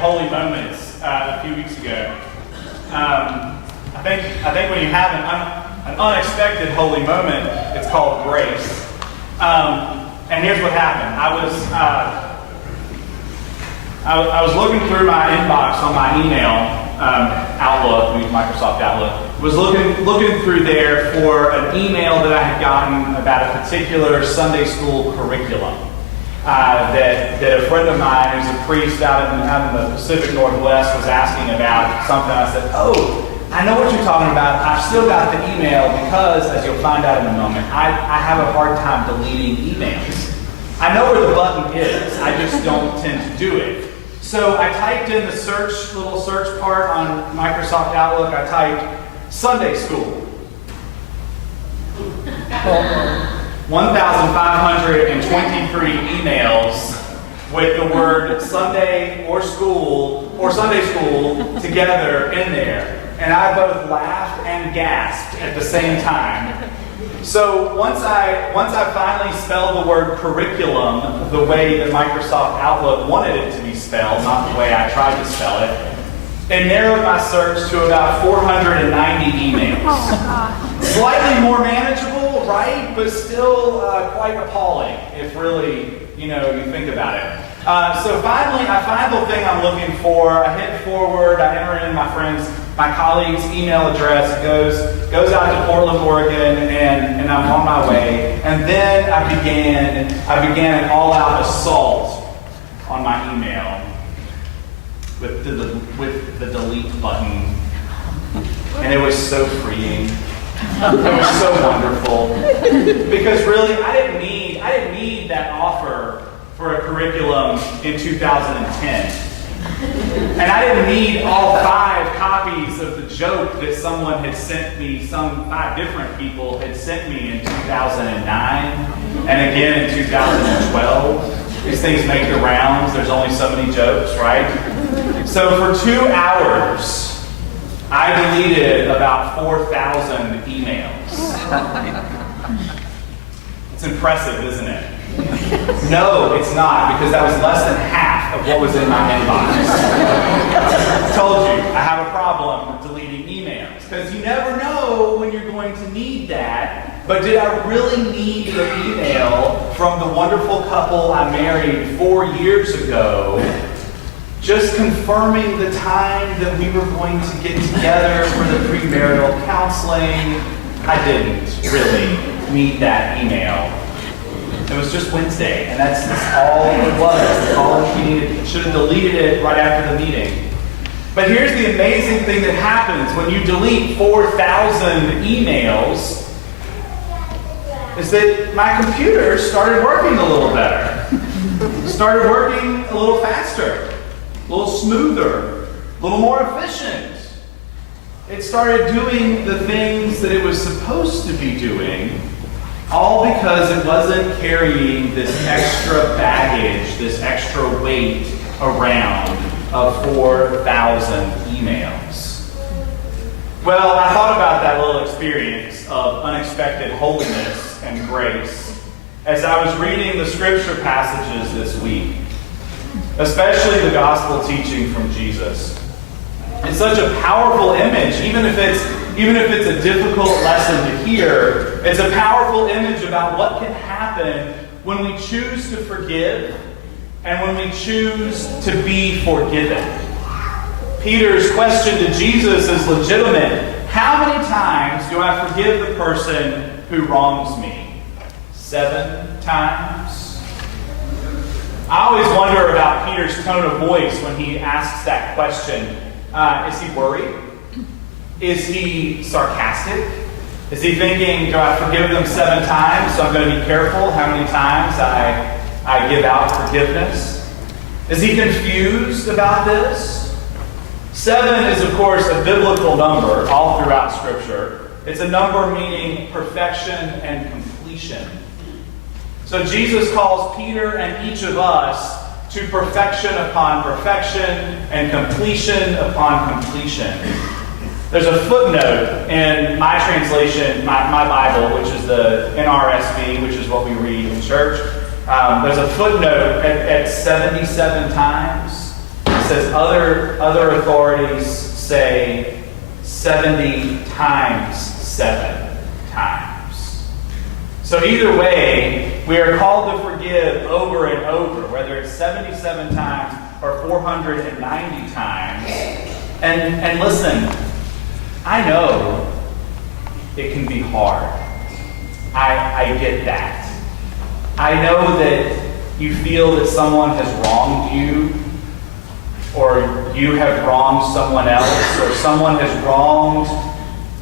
holy moments a few weeks ago. I think when you have an unexpected holy moment, it's called grace. And here's what happened. I was looking through my inbox on my email, Outlook, we use Microsoft Outlook. Was looking through there for an email that I had gotten about a particular Sunday school curriculum that a friend of mine who's a priest out in the Pacific Northwest was asking about something. I said, "Oh, I know what you're talking about. I've still got the email because, as you'll find out in a moment, I have a hard time deleting emails. I know where the button is. I just don't tend to do it." So I typed in the little search part on Microsoft Outlook. I typed Sunday school. 1,523 emails with the word Sunday or school or Sunday school together in there. And I both laughed and gasped at the same time. So once I finally spelled the word curriculum the way that Microsoft Outlook wanted it to be spelled, not the way I tried to spell it, it narrowed my search to about 490 emails. Slightly more manageable, right? But still quite appalling if really, you think about it. So finally, I find the thing I'm looking for. I hit forward. I enter in my colleague's email address. It goes out to Portland, Oregon, and I'm on my way. And then I began an all-out assault on my email with the delete button, and it was so freeing. It was so wonderful because really, I didn't need that offer for a curriculum in 2010. And I didn't need all 5 copies of the joke that someone had sent me, 5 different people had sent me in 2009 and again in 2012. These things make the rounds. There's only so many jokes, right? So for 2 hours, I deleted about 4,000 emails. It's impressive, isn't it? No, it's not, because that was less than half of what was in my inbox. I told you, I have a problem with deleting emails, because you never know when you're going to need that. But did I really need the email from the wonderful couple I married 4 years ago, just confirming the time that we were going to get together for the premarital counseling? I didn't really need that email. It was just Wednesday, and that's all it was. That's all he needed. Should have deleted it right after the meeting. But here's the amazing thing that happens when you delete 4,000 emails, is that my computer started working a little better. Started working a little faster, a little smoother, a little more efficient. It started doing the things that it was supposed to be doing, all because it wasn't carrying this extra baggage, this extra weight around of 4,000 emails. Well, I thought about that little experience of unexpected holiness and grace as I was reading the scripture passages this week, especially the gospel teaching from Jesus. It's such a powerful image, even if it's a difficult lesson to hear. It's a powerful image about what can happen when we choose to forgive and when we choose to be forgiven. Peter's question to Jesus is legitimate. How many times do I forgive the person who wrongs me? 7 times? I always wonder about Peter's tone of voice when he asks that question. Is he worried? Is he sarcastic? Is he thinking, do I forgive them 7 times, so I'm going to be careful how many times I give out forgiveness? Is he confused about this? 7 is, of course, a biblical number all throughout Scripture. It's a number meaning perfection and completion. So Jesus calls Peter and each of us to perfection upon perfection and completion upon completion. There's a footnote in my translation, my Bible, which is the NRSV, which is what we read in church. There's a footnote at 77 times. says other authorities say 70 times 7 times. So either way, we are called to forgive over and over, whether it's 77 times or 490 times. And listen, I know it can be hard. I get that. I know that you feel that someone has wronged you, or you have wronged someone else, or someone has wronged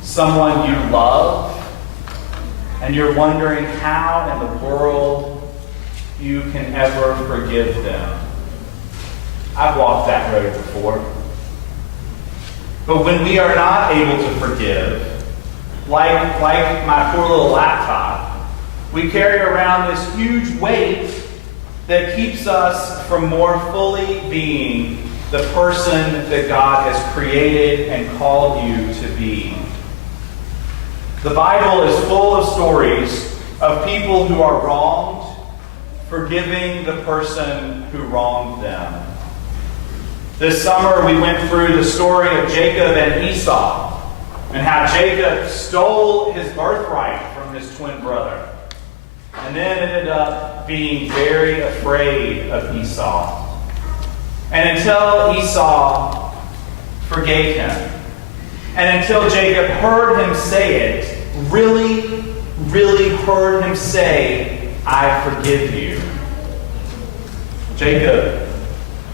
someone you love, and you're wondering how in the world you can ever forgive them. I've walked that road before. But when we are not able to forgive, like my poor little laptop, we carry around this huge weight that keeps us from more fully being the person that God has created and called you to be. The Bible is full of stories of people who are wronged, forgiving the person who wronged them. This summer we went through the story of Jacob and Esau, and how Jacob stole his birthright from his twin brother, and then ended up being very afraid of Esau. And until Esau forgave him, and until Jacob heard him say it, really, really heard him say, "I forgive you," Jacob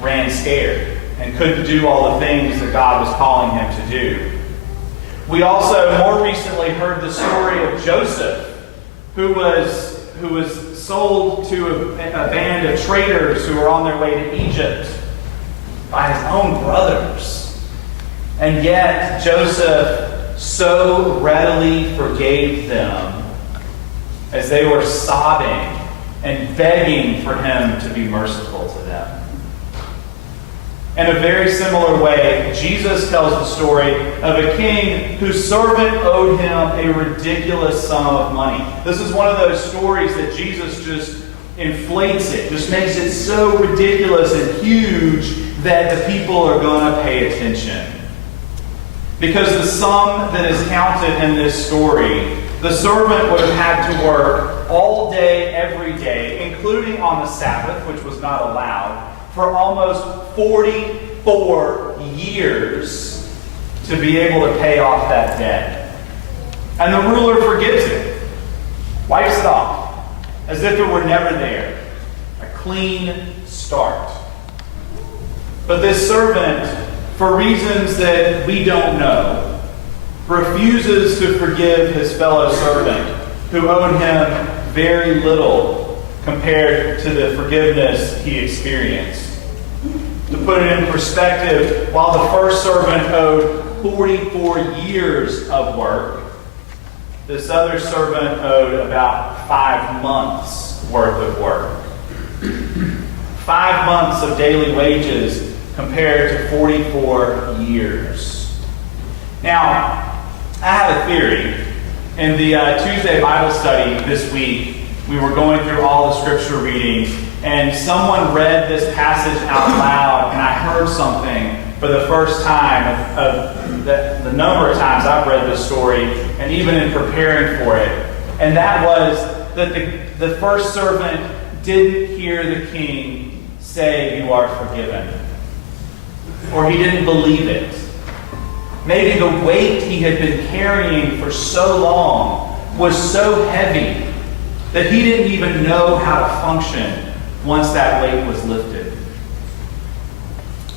ran scared and couldn't do all the things that God was calling him to do. We also more recently heard the story of Joseph, who was sold to a band of traders who were on their way to Egypt by his own brothers. And yet Joseph so readily forgave them as they were sobbing and begging for him to be merciful to them. In a very similar way, Jesus tells the story of a king whose servant owed him a ridiculous sum of money. This is one of those stories that Jesus just inflates it, just makes it so ridiculous and huge that the people are going to pay attention. Because the sum that is counted in this story, the servant would have had to work all day, every day, including on the Sabbath, which was not allowed, for almost 44 years to be able to pay off that debt. And the ruler forgives it, wipes it off, as if it were never there. A clean start. But this servant, for reasons that we don't know, refuses to forgive his fellow servant, who owed him very little compared to the forgiveness he experienced. To put it in perspective, while the first servant owed 44 years of work, this other servant owed about 5 months worth of work. 5 months of daily wages compared to 44 years. Now, I have a theory. In the Tuesday Bible study this week, we were going through all the scripture readings, and someone read this passage out loud, and I heard something for the first time of the number of times I've read this story, and even in preparing for it. And that was that the first servant didn't hear the king say, "You are forgiven." Or he didn't believe it. Maybe the weight he had been carrying for so long was so heavy that he didn't even know how to function once that weight was lifted.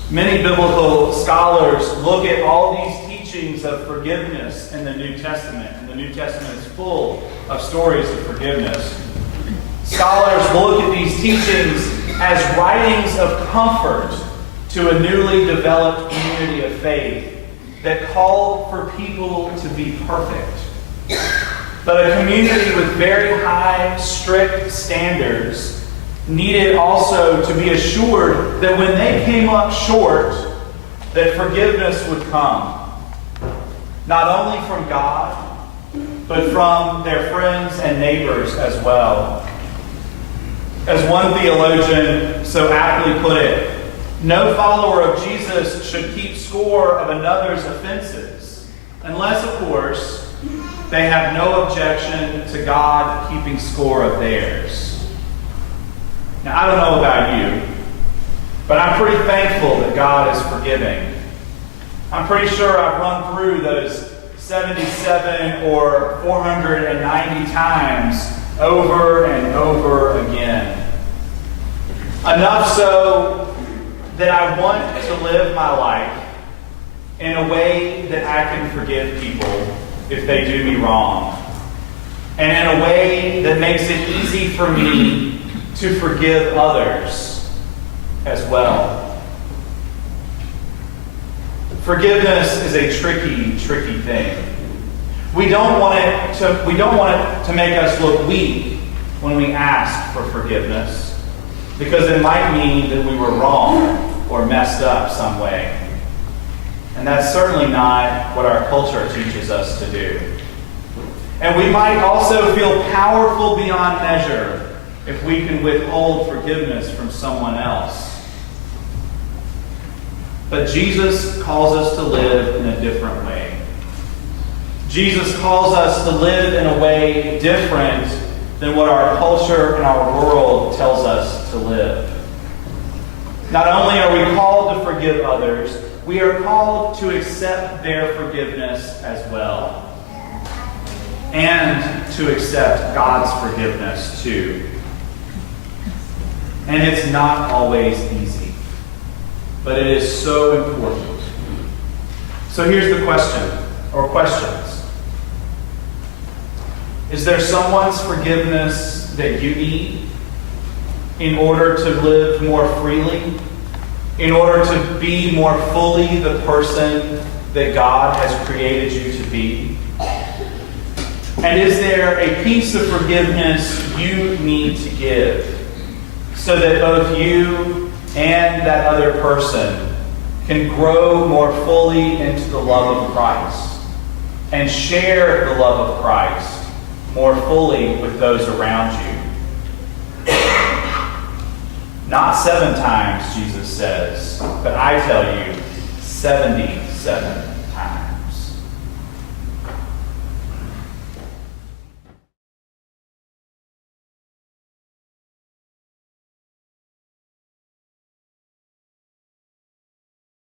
Many biblical scholars look at all these teachings of forgiveness in the New Testament, and the New Testament is full of stories of forgiveness. Scholars look at these teachings as writings of comfort to a newly developed community of faith that called for people to be perfect. But a community with very high, strict standards needed also to be assured that when they came up short, that forgiveness would come. Not only from God, but from their friends and neighbors as well. As one theologian so aptly put it, No follower of Jesus should keep score of another's offenses, unless, of course, they have no objection to God keeping score of theirs. Now, I don't know about you, but I'm pretty thankful that God is forgiving. I'm pretty sure I've run through those 77 or 490 times over and over again. Enough so that I want to live my life in a way that I can forgive people if they do me wrong. And in a way that makes it easy for me to forgive others as well. Forgiveness is a tricky thing. We don't want it to make us look weak when we ask for forgiveness, because it might mean that we were wrong or messed up some way. And that's certainly not what our culture teaches us to do. And we might also feel powerful beyond measure if we can withhold forgiveness from someone else. But Jesus calls us to live in a different way. Jesus calls us to live in a way different than what our culture and our world tells us to live. Not only are we called to forgive others, we are called to accept their forgiveness as well. And to accept God's forgiveness too. And it's not always easy. But it is so important. So here's the question, or questions. Is there someone's forgiveness that you need in order to live more freely? In order to be more fully the person that God has created you to be? And is there a piece of forgiveness you need to give so that both you and that other person can grow more fully into the love of Christ and share the love of Christ more fully with those around you? Not 7 times, Jesus says, but I tell you, 77 times.